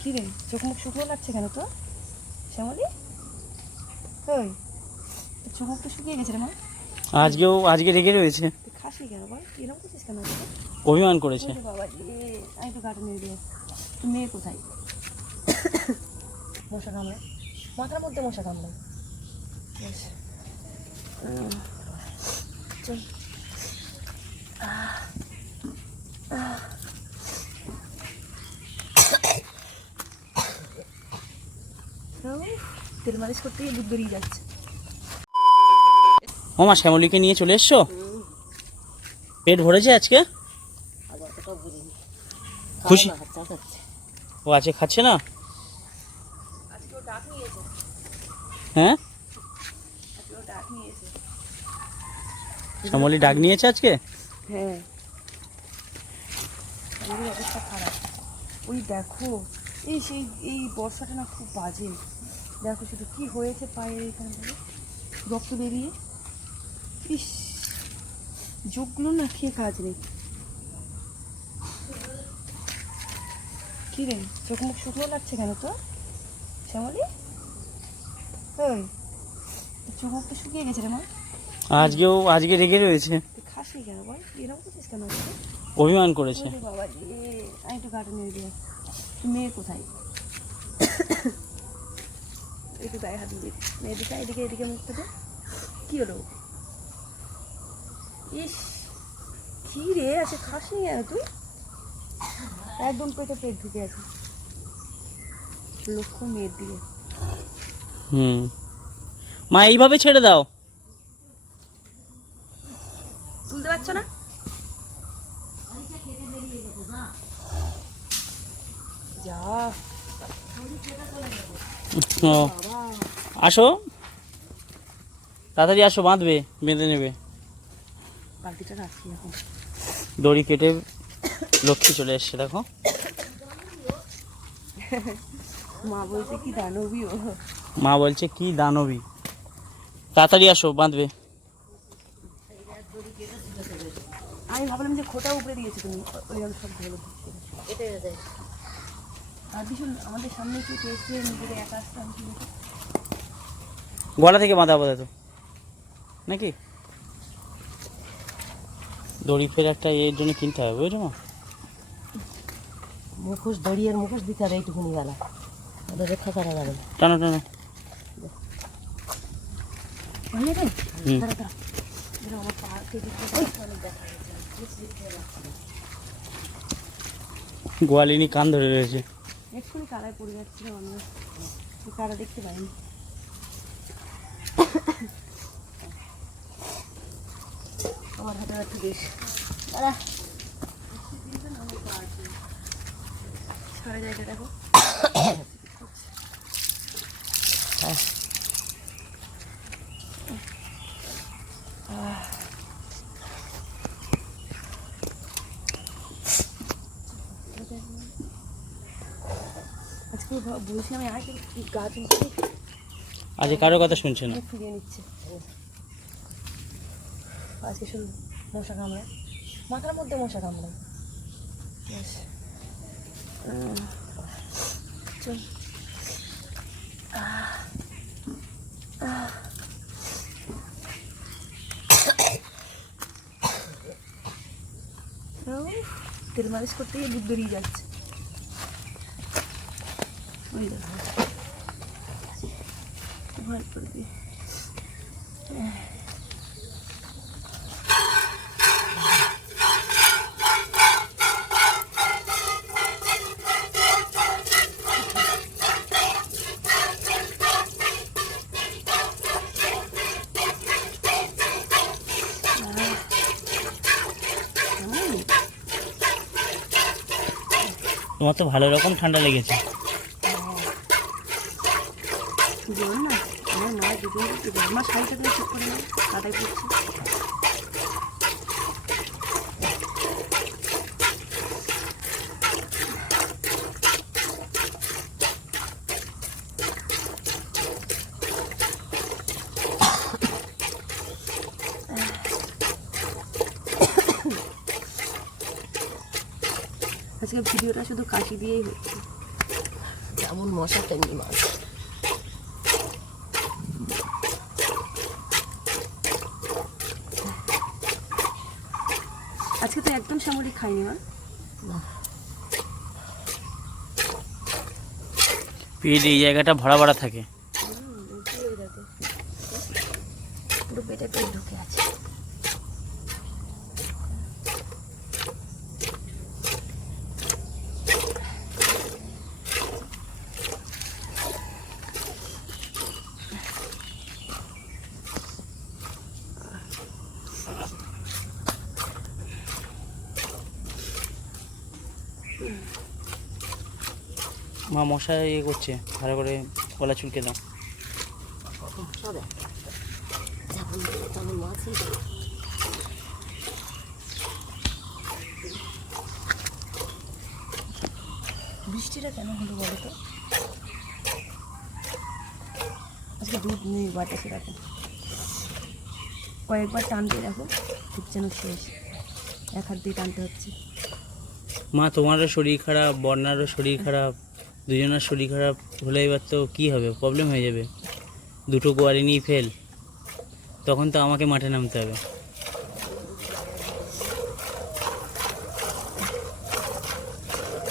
কি রে চোখ মুখ শুকনো লাগছে কেন তো শ্যামলি? ওই চোখ মুখ তো শুকিয়ে গেছে রে মা। আজকেও আজকে রেগে রয়েছে। খাসি কেন বল? এরকম করছিস কেন? অভিমান করেছে। বাবা আমি তো নিয়ে দিয়ে মেয়ে। কোথায়? মশা কামড়ায় মাথার মধ্যে মশা। উম, চল। তেল মালিশ করতে গিয়ে দুধ বেরিয়ে যাচ্ছে। ও মা শ্যামলীকে নিয়ে চলে এসছো? পেট ভরেছে আজকে? খুশি? ও আজকে খাচ্ছে না? হ্যাঁ? শ্যামলী ডাক নিয়েছে আজকে? হ্যাঁ। অবস্থা খারাপ। ওই দেখো এই সেই এই বর্ষাটা না খুব বাজে। দেখো শুধু কি হয়েছে পায়ের এখানে থেকে রক্ত বেরিয়ে। ইস যোগগুলো না খেয়ে কাজ নেই। কি রে চোখ মুখ শুকনো লাগছে কেন তো শ্যামলি? ওই চোখ মুখ তো শুকিয়ে গেছে রে মা। আজকেও আজকে রেগে রয়েছে। খাসি কেন বল? এরকম করছিস কেন অভিমান করেছে। বাবা আমি একটু তুই মেয়ে কোথায়? একটু গায়ে হাত দিয়ে মেয়ে দিকে এদিকে এদিকে মুখটা দে কি হলো? ইস কি রে আছে খাসি কেন তুই? একদম পেটে পেট ঢুকে আছে লক্ষ্য মেয়ের দিকে। হুম। মা এইভাবে ছেড়ে দাও। তুলতে পারছ না? যা। ও। আসো। তাড়াতাড়ি আসো বাঁধবে বেঁধে নেবে। দড়ি কেটে লক্ষ্মী চলে এসছে দেখো। মা বলছে কি দানবী মা বলছে কি দানবী? তাড়াতাড়ি আসো বাঁধবে। আমি ভাবলাম যে খোটা উপরে দিয়েছে তুমি সব ধরে আর ভীষণ আমাদের সামনে কি পেয়েছে নিজেদের একা আসতে আমি? গলা থেকে বাঁধা বোধ তো। নাকি? দড়ি ফের একটা এর জন্য কিনতে হবে বুঝছ মা? মুখোশ দড়ি আর মুখোশ দিতে হবে এইটুকুনি গেলা। রেখা করা যাবে না। টানো টানো। গোয়ালিনী কান ধরে রয়েছে। কালায় পড়ে যাচ্ছিলাম আমি কারা দেখতে পাইনি। আমার হাতে হাতে বেশ দাঁড়া। দেখো। আজকে বলছি আমি কি গাছ উঠছে আজ কারও কথা শুনছে না। ফিরিয়ে নিচ্ছে? আজকে শুধু মশা কামড়ায়। মাথার মধ্যে মশা কামড়ায়। চল। তেল মালিশ করতে গিয়ে দুধ বেরিয়ে যাচ্ছে। ওই দেখো। ভয় করবি তোমার তো ভালো রকম ঠান্ডা লেগেছে। না আমার মা দুজন আমার শাড়িটা তুমি ঠিক করে নাও কাদায় পড়ছে আজকে ভিডিওটা শুধু কাশি দিয়েই হচ্ছে। যেমন মশা তেমনি মাছ। তো সামরিক খাইনি মা না পেট এই জায়গাটা ভরা ভরা থাকে। পুরো পেটে পেট ঢুকে আছে। মা মশা ইয়ে করছে, ভালো করে কলা চুলকে দাও। বৃষ্টিটা কেন হলো বলো তো? আজকে দুধ নেই বাটা সেরকম কয়েকবার টানতে দেখো দুধ যেন শেষ। এক হাত দিয়ে টানতে হচ্ছে। মা তোমারও শরীর খারাপ বন্যারও শরীর খারাপ দুজনের শরীর খারাপ হলে এবার তো কী হবে? প্রবলেম হয়ে যাবে। দুটো গোয়ারি নিয়ে ফেল। তখন তো আমাকে মাঠে নামতে হবে।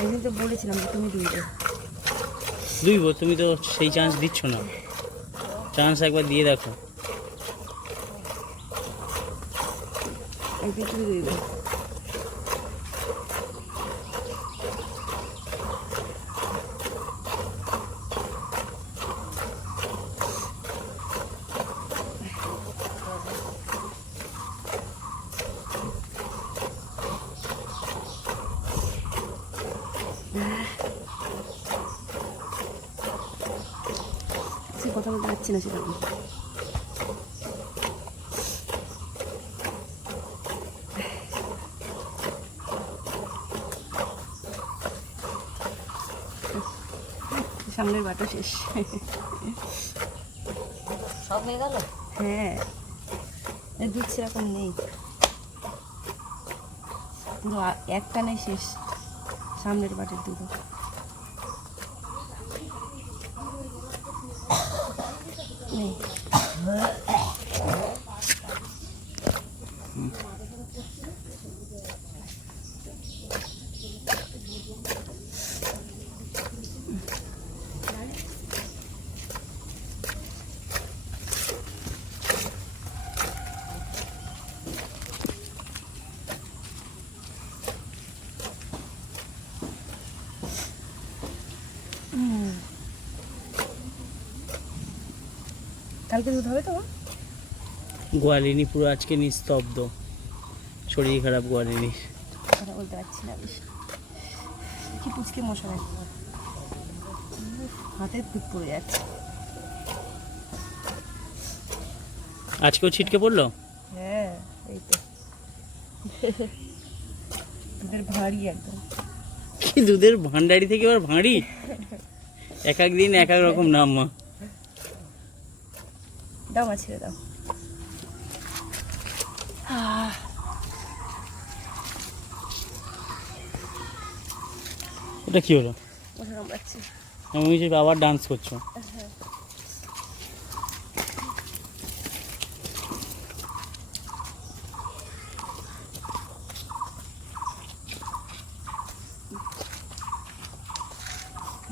একদিন তো বলেছিলাম যে তুমি দুইবে দুইব তুমি তো সেই চান্স দিচ্ছ না। চান্স একবার দিয়ে দেখো। একদিন তুমি দুইবে সে কথা বলতে পারছি না সেরকম সামনের বাটা শেষ। সব হয়ে গেল? হ্যাঁ। এ দুধ সেরকম নেই। পুরো একটা নেই শেষ। সামনের বাটের দুধ Mm-hmm. কালকে দুধ হবে তো গোয়ালিনী পুরো আজকে নিস্তব্ধ। শরীর খারাপ গোয়ালিনী। কথা বলতে পারছি না বেশ। কি পুচকে মশা একবার হাতে দুধ পড়ে যাচ্ছে। আজকেও ছিটকে পড়ল? হ্যাঁ এই তো। দুধের ভারী একদম। কি দুধের ভান্ডারি থেকে এবার ভাঁড়ি? এক এক দিন এক এক রকম নাম মা। দাও মা ছেড়ে দাও। ওটা কি হলো? আমি আবার ডান্স করছ।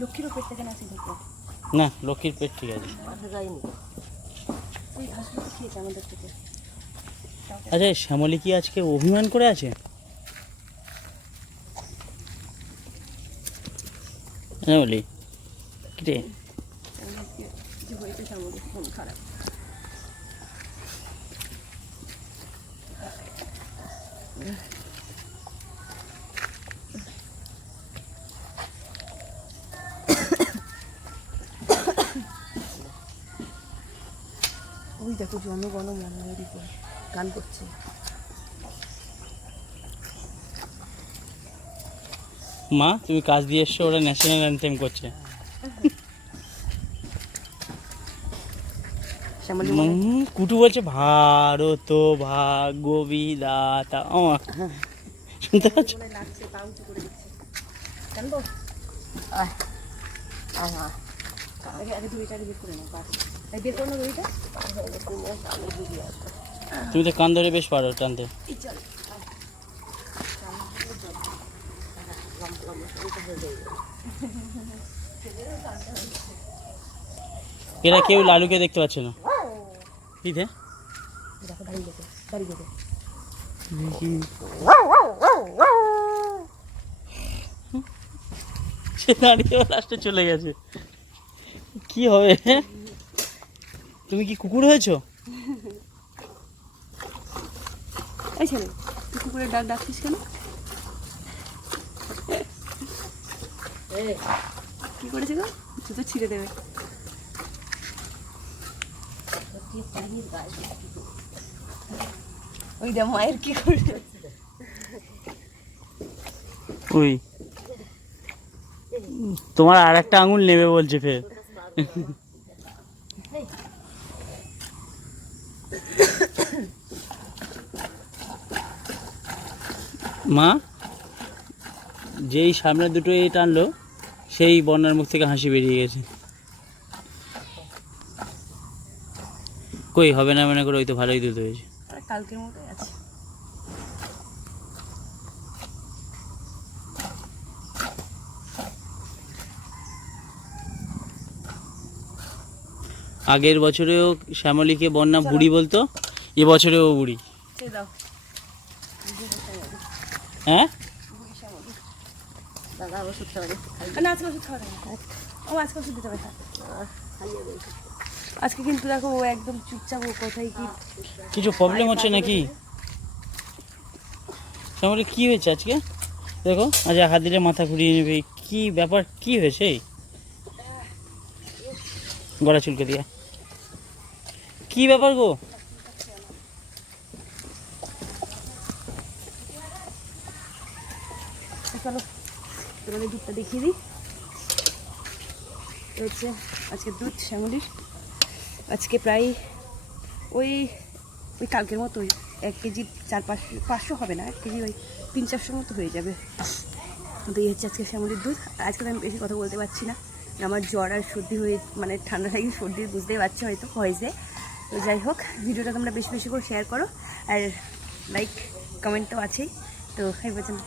লক্ষ্মীর উপর থেকে না লক্ষ্মীর পেট ঠিক আছে। আচ্ছা শ্যামলী কি আজকে অভিমান করে আছে? ওই দেখো জনগণ মনের উপর গান করছে। মা তুমি কাজ দিয়ে এসছো ওরা ন্যাশনাল অ্যান্থেম করছে। কুটু বলছে ভারত ভাগ্য বিদাতা শুনতে পাচ্ছ? আয় আয়। তুমি দিদি তো কান ধরে বেশ পারো টানতে। এরা কেউ লালুকে দেখতে পাচ্ছে না। কি দে দেখো দাঁড়িয়ে গেছে দাঁড়িয়ে গেছে। সে দাঁড়িয়ে লাস্টে চলে গেছে। কি হবে? তুমি কি কুকুর হয়েছো? এই ছেলে কুকুরের ডাক ডাকছিস কেন? কি করেছে গো? তুই তো ছিঁড়ে দেবে। ওই দা মায়ের কি করে ওই। তোমার আর একটা আঙুল নেবে বলছে ফের। মা, যেই সামনে দুটো এই টানলো, সেই বন্যার মুখ থেকে হাসি বেরিয়ে গেছে। কই, হবে না মনে করে ওই তো ভালোই দুধ হয়েছে। কালকের মতোই আছে। আগের বছরেও শ্যামলীকে বন্যা বুড়ি বলতো এবছরেও বুড়ি। দাও হ্যাঁ আজকে কিন্তু দেখো ও একদম চুপচাপ ও কোথায় কি? কিছু প্রবলেম হচ্ছে নাকি? শ্যামলী কি হয়েছে আজকে? দেখো আজ হাত দিলে মাথা ঘুরিয়ে নেবে। কি ব্যাপার কি হয়েছে? গলা চুলকে দিয়া। কি ব্যাপার গো? চলো তোমাদের দুধটা দেখিয়ে দিই। হচ্ছে আজকে দুধ শ্যামলির। আজকে প্রায় ওই ওই কালকের মতোই এক কেজি চার পাঁচশো পাঁচশো হবে না, এক কেজি ওই তিন চারশোর মতো হয়ে যাবে। তো এই হচ্ছে আজকে শ্যামলির দুধ। আজকে আমি বেশি কথা বলতে পারছি না। আমার জ্বর আর সর্দি হয়ে মানে ঠান্ডা লাগে সর্দি, বুঝতেই পারছি হয়তো ভয়েসে তো যাই হোক ভিডিওটা তোমরা বেশি বেশি করে শেয়ার করো, আর লাইক কমেন্ট তো আছেই। তো এই পর্যন্ত।